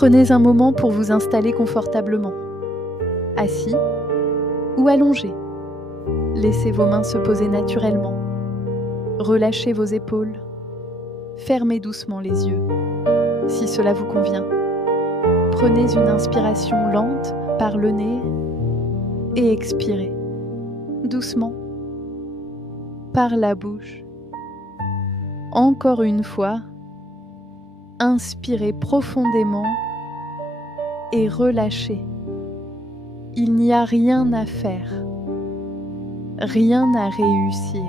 Prenez un moment pour vous installer confortablement, assis ou allongé. Laissez vos mains se poser naturellement. Relâchez vos épaules. Fermez doucement les yeux, si cela vous convient. Prenez une inspiration lente par le nez et expirez doucement par la bouche. Encore une fois, inspirez profondément et relâchez. Il n'y a rien à faire, rien à réussir,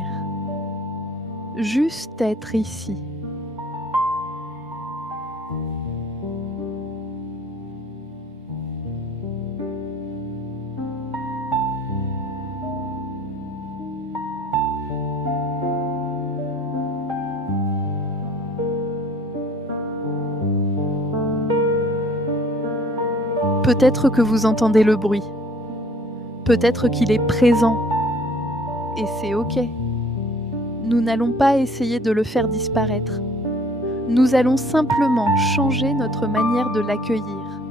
juste être ici. Peut-être que vous entendez le bruit, peut-être qu'il est présent, et c'est ok. Nous n'allons pas essayer de le faire disparaître. Nous allons simplement changer notre manière de l'accueillir.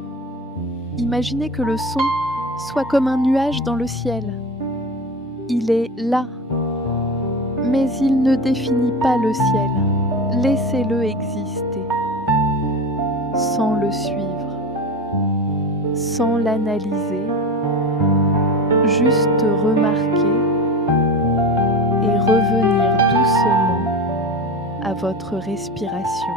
Imaginez que le son soit comme un nuage dans le ciel. Il est là, mais il ne définit pas le ciel. Laissez-le exister, sans le suivre, sans l'analyser, juste remarquer et revenir doucement à votre respiration.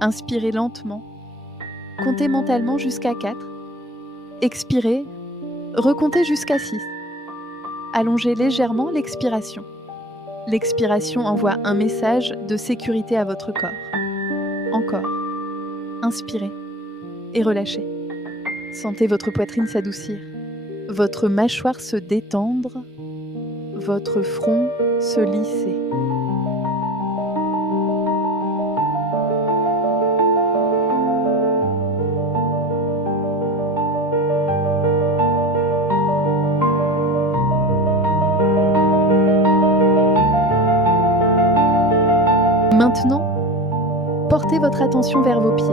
Inspirez lentement, comptez mentalement jusqu'à 4, expirez, recomptez jusqu'à 6. Allongez légèrement l'expiration. L'expiration envoie un message de sécurité à votre corps. Encore. Inspirez et relâchez. Sentez votre poitrine s'adoucir, votre mâchoire se détendre, votre front se lisser. Maintenant, portez votre attention vers vos pieds.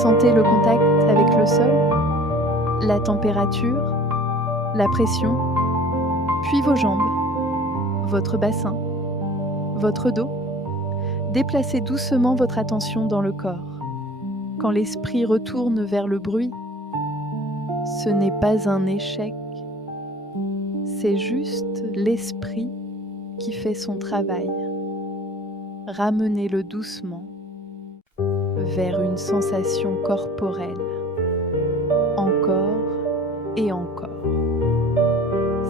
Sentez le contact avec le sol, la température, la pression, puis vos jambes, votre bassin, votre dos. Déplacez doucement votre attention dans le corps. Quand l'esprit retourne vers le bruit, ce n'est pas un échec, c'est juste l'esprit qui fait son travail. Ramenez-le doucement vers une sensation corporelle, encore et encore.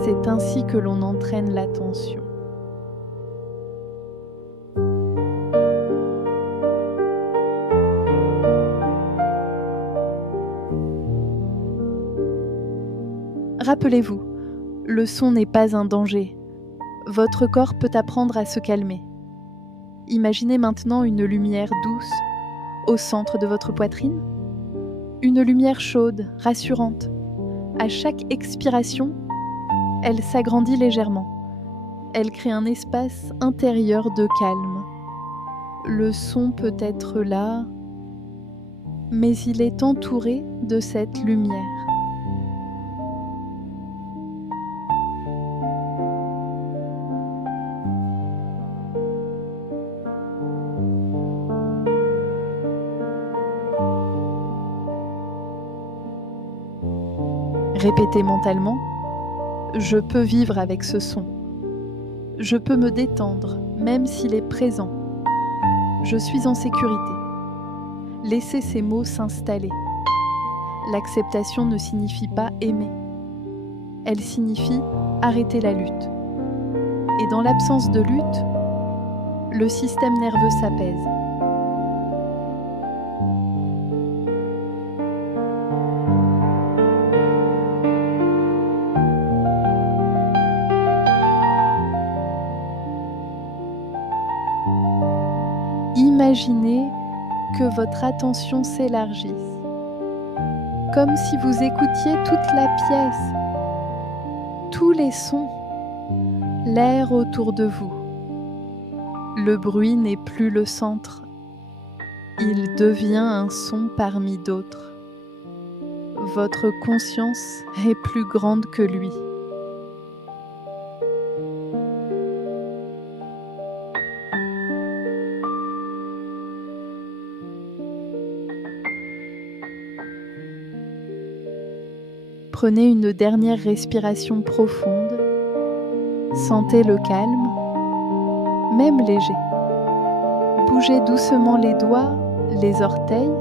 C'est ainsi que l'on entraîne l'attention. Rappelez-vous, le son n'est pas un danger. Votre corps peut apprendre à se calmer. Imaginez maintenant une lumière douce au centre de votre poitrine. Une lumière chaude, rassurante. À chaque expiration, elle s'agrandit légèrement. Elle crée un espace intérieur de calme. Le son peut être là, mais il est entouré de cette lumière. Répétez mentalement, je peux vivre avec ce son. Je peux me détendre, même s'il est présent. Je suis en sécurité. Laissez ces mots s'installer. L'acceptation ne signifie pas aimer. Elle signifie arrêter la lutte. Et dans l'absence de lutte, le système nerveux s'apaise. Imaginez que votre attention s'élargisse, comme si vous écoutiez toute la pièce, tous les sons, l'air autour de vous. Le bruit n'est plus le centre, il devient un son parmi d'autres. Votre conscience est plus grande que lui. Prenez une dernière respiration profonde. Sentez le calme, même léger. Bougez doucement les doigts, les orteils,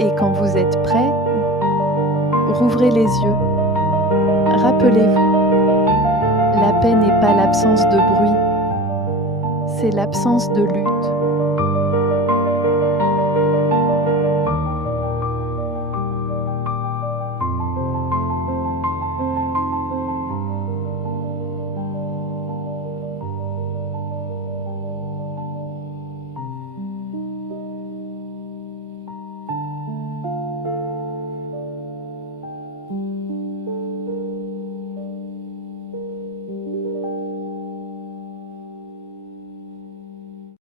et quand vous êtes prêt, rouvrez les yeux. Rappelez-vous, la paix n'est pas l'absence de bruit, c'est l'absence de lutte.